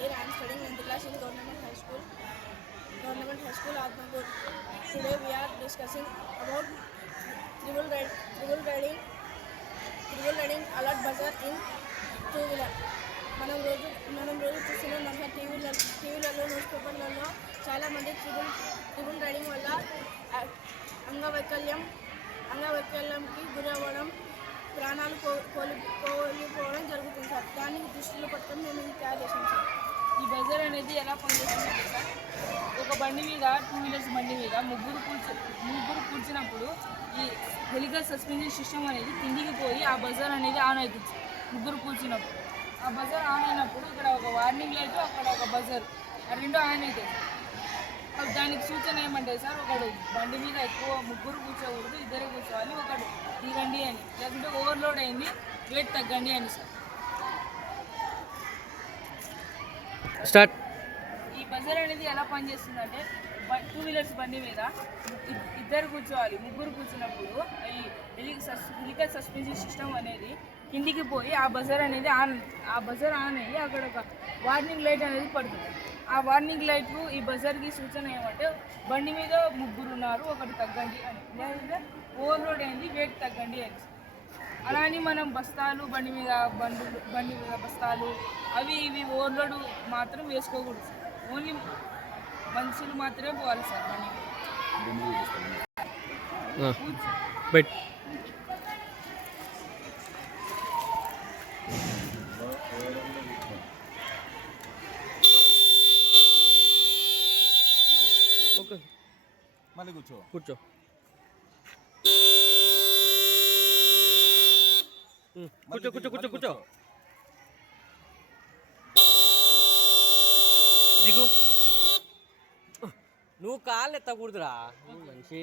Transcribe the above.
Salir. I am studying 9th class in Government High School, Atmagod. Today we are discussing about triple riding alert buzzer in two-wheeler. మనం రోజు చూస్తున్నాం మన టీవీలలో news పేపర్లలో చాలామంది triple riding వల్ల అంగవైకల్యంకి గురవ్వడం, ప్రాణాలు కోల్పోవడం జరుగుతుంది సార్. దానికి దృష్టిలో పెట్టుకొని మేము ఇది తయారు చేసాం సార్. ఈ బజర్ అనేది ఎలా పనిచేస్తుందంటే సార్, ఒక బండి మీద 2 వీలర్స్ బండి మీద ముగ్గురు కూర్చున్నప్పుడు ఈ హెలికల్ సస్పెన్షన్ సిస్టమ్ అనేది కిందికి పోయి ఆ బజర్ అనేది ఆన్ అవుతుంది. ముగ్గురు కూర్చున్నప్పుడు ఆ బజర్ ఆన్ అయినప్పుడు ఇక్కడ ఒక వార్నింగ్ లైట్, అక్కడ ఒక బజర్, ఆ రెండు ఆన్ అవుతాయి. దానికి సూచన ఏమంటే సార్, ఒకడు బండి మీద ఎక్కువ ముగ్గురు కూర్చోకూడదు, ఇద్దరే కూర్చోవాలి, ఒకడు దిగండి అని, లేకుంటే ఓవర్లోడ్ అయింది వెయిట్ తగ్గండి అని సార్. స్టార్ట్. ఈ బజర్ అనేది ఎలా పనిచేస్తుందంటే 2 వీలర్స్ బండి మీద ఇద్దరు కూర్చోవాలి, ముగ్గురు కూర్చున్నప్పుడు ఈ హెలికల్ సస్పెన్షన్ సిస్టమ్ అనేది కిందికి పోయి ఆ బజర్ ఆన్ అయ్యి అక్కడ ఒక వార్నింగ్ లైట్ అనేది పడుతుంది. ఆ వార్నింగ్ లైట్లు ఈ బజర్కి సూచన ఏమంటే బండి మీద ముగ్గురు ఉన్నారు, ఒకటి తగ్గండి అని, లేదంటే ఓవర్లోడ్ అయింది వెయిట్ తగ్గండి అని. అలా అని మనం బండి మీద బస్తాలు అవి ఇవి ఓవర్లోడ్ మాత్రం వేసుకోకూడదు సార్. ఓన్లీ మనుషులు మాత్రమే పోవాలి సార్ బండి మీద. మళ్ళీ కూర్చో కూర్చో. దిగు. నువ్వు కాళ్ళు ఎత్తకూడదురా మనిషి.